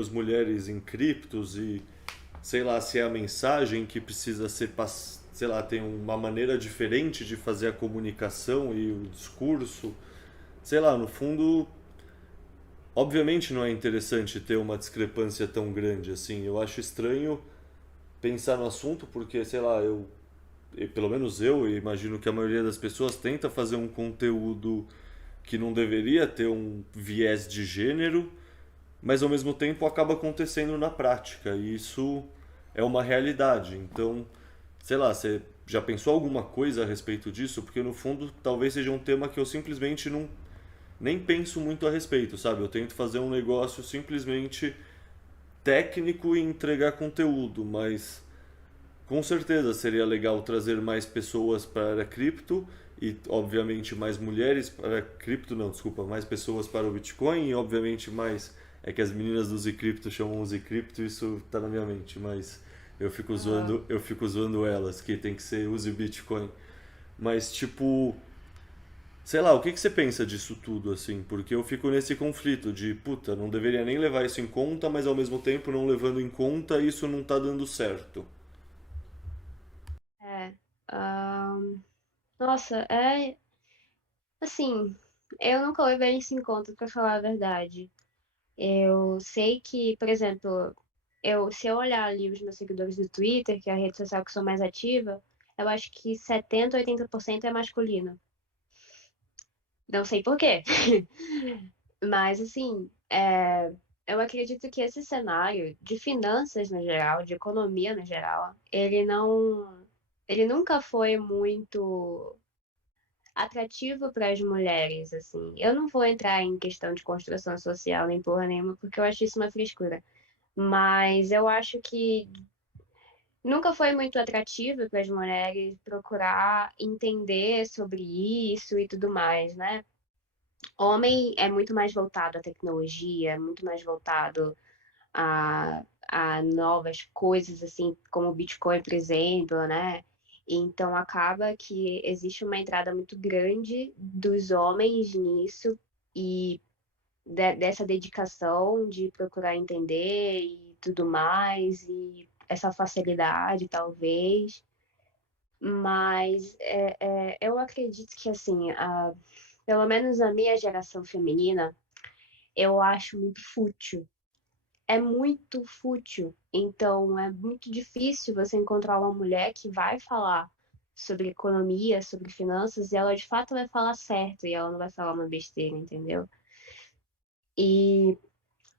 as mulheres em criptos e sei lá se é a mensagem que precisa ser, sei lá, tem uma maneira diferente de fazer a comunicação e o discurso. Sei lá, no fundo, obviamente não é interessante ter uma discrepância tão grande assim. Eu acho estranho pensar no assunto porque, sei lá, pelo menos eu imagino que a maioria das pessoas tenta fazer um conteúdo que não deveria ter um viés de gênero, mas ao mesmo tempo acaba acontecendo na prática, e isso é uma realidade. Então, sei lá, você já pensou alguma coisa a respeito disso? Porque no fundo talvez seja um tema que eu simplesmente não nem penso muito a respeito, sabe? Eu tento fazer um negócio simplesmente técnico e entregar conteúdo, mas com certeza seria legal trazer mais pessoas para a cripto e, obviamente, mais mulheres para a cripto, não, desculpa, mais pessoas para o Bitcoin e, obviamente, mais. É que as meninas do Zcrypto chamam o Zcrypto, isso tá na minha mente, mas Aham. eu fico zoando elas, que tem que ser use Bitcoin. Mas, tipo, sei lá, o que que você pensa disso tudo, assim? Porque eu fico nesse conflito de, puta, não deveria nem levar isso em conta, mas ao mesmo tempo não levando em conta, isso não tá dando certo. É. Nossa, é assim, eu nunca levei isso em conta, pra falar a verdade. Eu sei que, por exemplo, se eu olhar ali os meus seguidores do Twitter, que é a rede social que eu sou mais ativa, eu acho que 70, 80% é masculino. Não sei por quê. Mas, assim, eu acredito que esse cenário de finanças no geral, de economia no geral, ele nunca foi muito atrativo para as mulheres, assim. Eu não vou entrar em questão de construção social nem porra nenhuma, porque eu acho isso uma frescura. Mas eu acho que nunca foi muito atrativo para as mulheres procurar entender sobre isso e tudo mais, né? Homem é muito mais voltado à tecnologia, muito mais voltado a novas coisas, assim, como o Bitcoin, por exemplo, né? Então acaba que existe uma entrada muito grande dos homens nisso e dessa dedicação de procurar entender e tudo mais, e essa facilidade, talvez. Mas eu acredito que, assim, pelo menos a minha geração feminina, eu acho muito fútil. É muito fútil. Então, é muito difícil você encontrar uma mulher que vai falar sobre economia, sobre finanças, e ela de fato vai falar certo, e ela não vai falar uma besteira, entendeu? E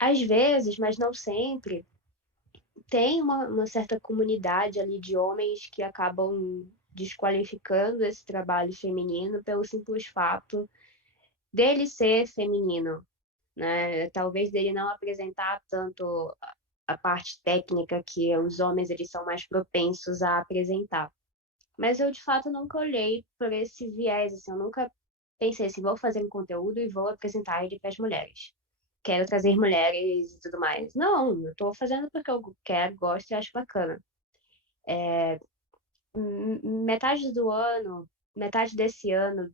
às vezes, mas não sempre, tem uma certa comunidade ali de homens que acabam desqualificando esse trabalho feminino pelo simples fato dele ser feminino, né? Talvez dele não apresentar tanto a parte técnica que os homens eles são mais propensos a apresentar. Mas eu de fato nunca olhei por esse viés, assim, eu nunca pensei assim, vou fazer um conteúdo e vou apresentar ele para as mulheres. Quero trazer mulheres e tudo mais. Não, eu estou fazendo porque eu quero, gosto e acho bacana. Metade do ano, metade desse ano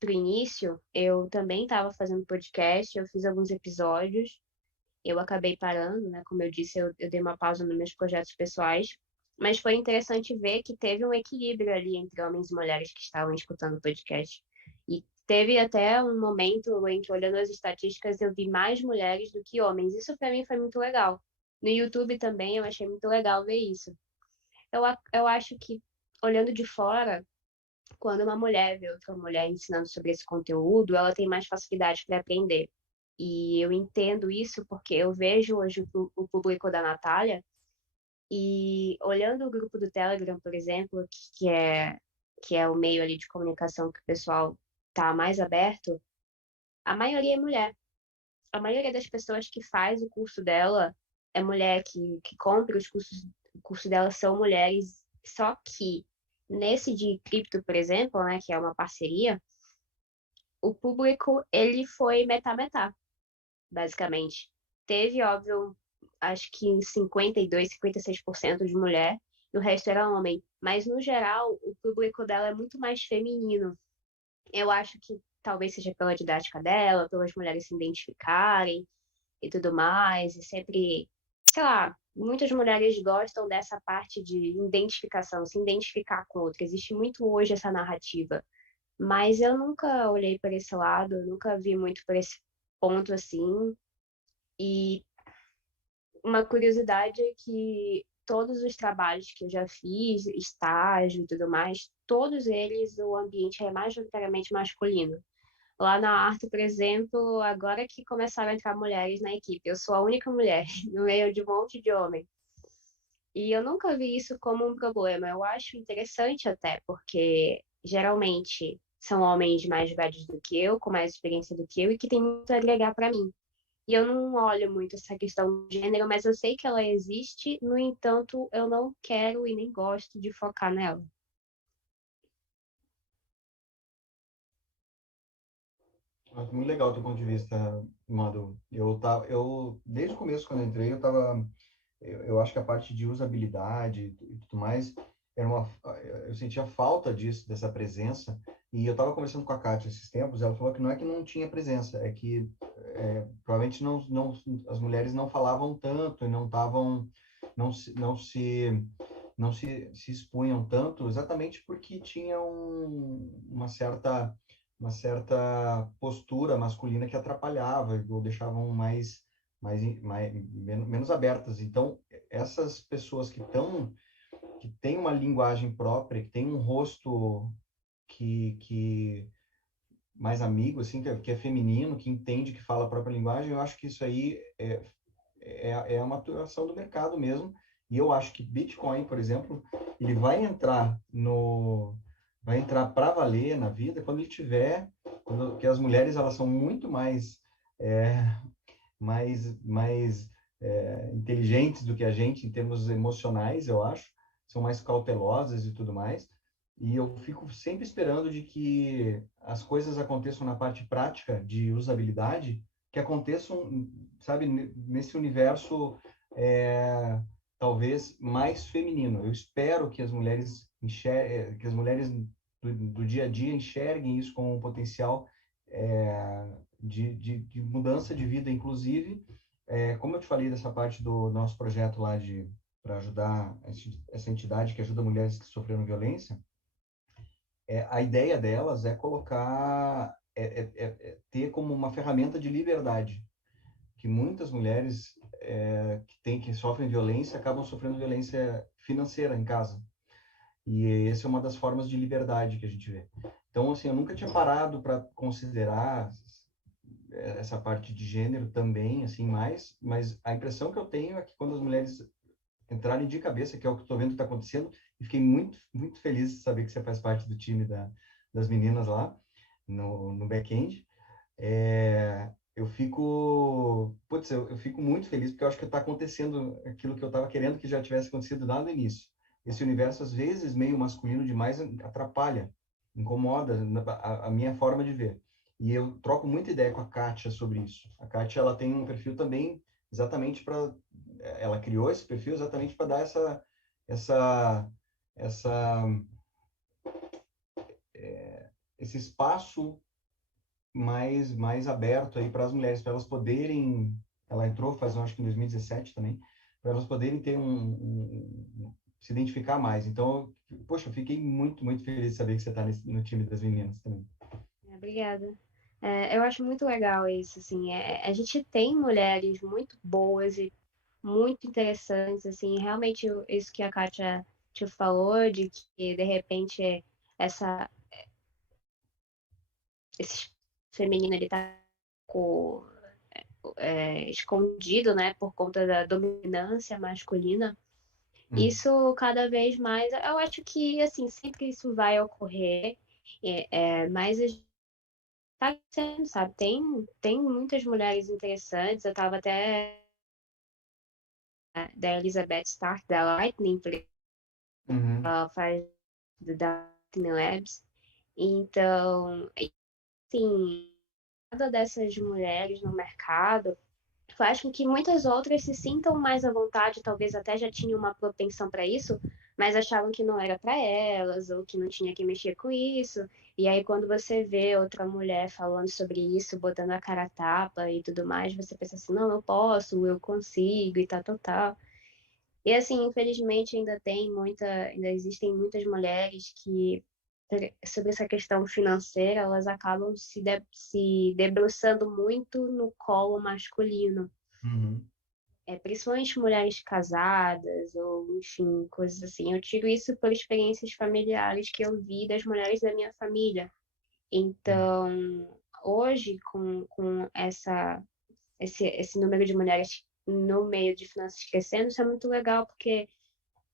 pro início, eu também estava fazendo podcast, eu fiz alguns episódios, eu acabei parando, né? Como eu disse, eu dei uma pausa nos meus projetos pessoais, mas foi interessante ver que teve um equilíbrio ali entre homens e mulheres que estavam escutando o podcast. E teve até um momento em que, olhando as estatísticas, eu vi mais mulheres do que homens. Isso para mim foi muito legal. No YouTube também eu achei muito legal ver isso. Eu acho que, olhando de fora, quando uma mulher vê outra mulher ensinando sobre esse conteúdo, ela tem mais facilidade para aprender. E eu entendo isso porque eu vejo hoje o público da Natália e olhando o grupo do Telegram, por exemplo, que é o meio ali de comunicação que o pessoal tá mais aberto, a maioria é mulher. A maioria das pessoas que faz o curso dela é mulher, que compra o curso dela são mulheres, só que nesse de cripto, por exemplo, né, que é uma parceria, o público ele foi metá-metá, basicamente. Teve, óbvio, acho que 52, 56% de mulher, e o resto era homem. Mas, no geral, o público dela é muito mais feminino. Eu acho que talvez seja pela didática dela, pelas mulheres se identificarem. e tudo mais, e sempre, sei lá, muitas mulheres gostam dessa parte de identificação, se identificar com outra. Existe muito hoje essa narrativa, mas eu nunca olhei para esse lado, eu nunca vi muito por esse ponto assim. E uma curiosidade é que todos os trabalhos que eu já fiz, estágio e tudo mais, todos eles o ambiente é majoritariamente masculino. Lá na Arte, por exemplo, agora que começaram a entrar mulheres na equipe, eu sou a única mulher no meio de um monte de homem. E eu nunca vi isso como um problema. Eu acho interessante até, porque geralmente são homens mais velhos do que eu, com mais experiência do que eu, e que têm muito a agregar para mim. E eu não olho muito essa questão de gênero, mas eu sei que ela existe, no entanto, eu não quero e nem gosto de focar nela. Muito legal o teu ponto de vista, Madu. Desde o começo, quando eu entrei, eu acho que a parte de usabilidade e tudo mais, eu sentia falta disso, dessa presença. E eu estava conversando com a Kátia esses tempos, ela falou que não é que não tinha presença, é que provavelmente as mulheres não falavam tanto e não se, não se, não se expunham tanto, exatamente porque tinham uma certa postura masculina que atrapalhava ou deixavam menos abertas. Então, essas pessoas que têm uma linguagem própria, que têm um rosto que mais amigo, assim, que é feminino, que entende, que fala a própria linguagem, eu acho que isso aí é uma atuação do mercado mesmo. E eu acho que Bitcoin, por exemplo, ele vai entrar para valer na vida quando ele tiver, que as mulheres elas são muito é, mais inteligentes do que a gente em termos emocionais, eu acho, são mais cautelosas e tudo mais. E eu fico sempre esperando de que as coisas aconteçam na parte prática de usabilidade, que aconteçam, sabe, nesse universo talvez mais feminino. Eu espero que as mulheres do dia a dia enxerguem isso como um potencial de mudança de vida, inclusive. Como eu te falei dessa parte do nosso projeto lá para ajudar essa entidade que ajuda mulheres que sofreram violência, a ideia delas é colocar, ter como uma ferramenta de liberdade, que muitas mulheres que sofrem violência acabam sofrendo violência financeira em casa. E essa é uma das formas de liberdade que a gente vê. Então, assim, eu nunca tinha parado para considerar essa parte de gênero também, assim, mas a impressão que eu tenho é que quando as mulheres entrarem de cabeça, que é o que eu estou vendo que está acontecendo, e fiquei muito, muito feliz de saber que você faz parte do time das meninas lá, no back-end. Eu fico muito feliz, porque eu acho que está acontecendo aquilo que eu estava querendo que já tivesse acontecido lá no início. Esse universo, às vezes, meio masculino demais, atrapalha, incomoda a minha forma de ver. E eu troco muita ideia com a Kátia sobre isso. A Kátia, ela tem um perfil também exatamente para... Ela criou esse perfil exatamente para dar essa, essa, esse espaço mais aberto aí para as mulheres, para elas poderem... Ela entrou acho que em 2017 também, para elas poderem ter se identificar mais. Então, poxa, eu fiquei muito, muito feliz de saber que você está no time das meninas também. Obrigada. Eu acho muito legal isso, assim, a gente tem mulheres muito boas e muito interessantes, assim, realmente isso que a Kátia te falou, de que de repente essa, esse feminino ele tá escondido, né, por conta da dominância masculina. Isso cada vez mais, eu acho que assim sempre isso vai ocorrer, mas a gente tá sendo, sabe? Tem muitas mulheres interessantes. Eu tava até da Elizabeth Stark da Lightning, ela faz da Lightning Labs. Então, assim, cada dessas mulheres no mercado faz com que muitas outras se sintam mais à vontade, talvez até já tinham uma propensão para isso, mas achavam que não era para elas, ou que não tinha que mexer com isso. E aí, quando você vê outra mulher falando sobre isso, botando a cara a tapa e tudo mais, você pensa assim, não, eu posso, eu consigo e tal, tal, tal. E assim, infelizmente, ainda existem muitas mulheres que, sobre essa questão financeira, elas acabam se debruçando muito no colo masculino. Uhum. Principalmente mulheres casadas, ou enfim, coisas assim. Eu tiro isso por experiências familiares que eu vi das mulheres da minha família. Então, hoje, com esse número de mulheres no meio de finanças crescendo, isso é muito legal, porque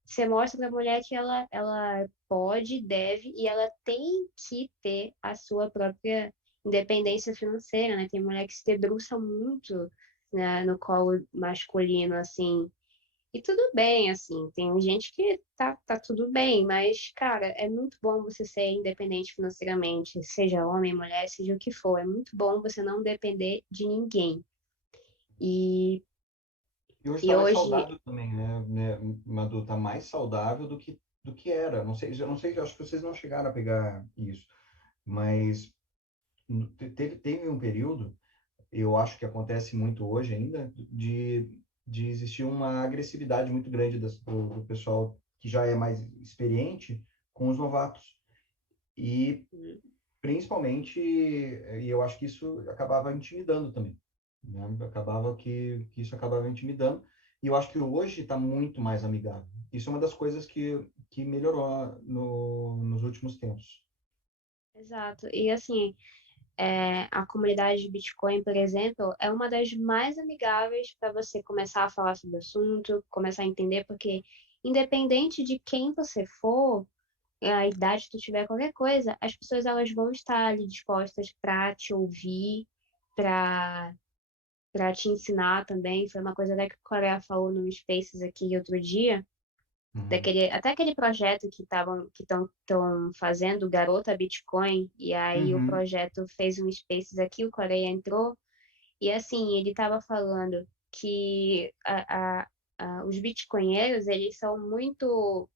você mostra para a mulher que ela pode, deve e ela tem que ter a sua própria independência financeira, né? Tem mulher que se debruça muito, né, no colo masculino, assim. E tudo bem, assim, tem gente que tá tudo bem, mas, cara, é muito bom você ser independente financeiramente, seja homem, mulher, seja o que for. É muito bom você não depender de ninguém. E, E hoje está e mais hoje, saudável também, né, Madu? Está mais saudável do que era. Eu não sei, eu acho que vocês não chegaram a pegar isso, mas teve um período, eu acho que acontece muito hoje ainda, de existir uma agressividade muito grande do pessoal que já é mais experiente com os novatos. E principalmente, e eu acho que isso acabava intimidando também, né? Acabava que isso acabava intimidando. E eu acho que hoje está muito mais amigável. Isso é uma das coisas que melhorou nos últimos tempos. exato, e assim, a comunidade de Bitcoin, por exemplo, é uma das mais amigáveis para você começar a falar sobre o assunto, começar a entender, porque independente de quem você for, a idade que tu tiver, qualquer coisa, as pessoas elas vão estar ali dispostas para te ouvir, para te ensinar também. Foi uma coisa até que o Coreia falou no Spaces aqui outro dia, Uhum, até aquele projeto que estão fazendo, Garota Bitcoin, e aí o uhum, projeto fez um Spaces aqui, o Coreia entrou, e assim, ele estava falando que os bitcoinheiros, eles são muito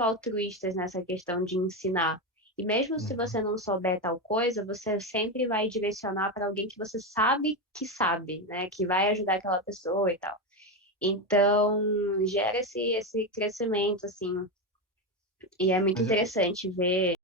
altruístas nessa questão de ensinar. E mesmo se uhum. você não souber tal coisa, você sempre vai direcionar para alguém que você sabe, né? Que vai ajudar aquela pessoa e tal. Então, gera esse crescimento, assim. E é muito Mas interessante ver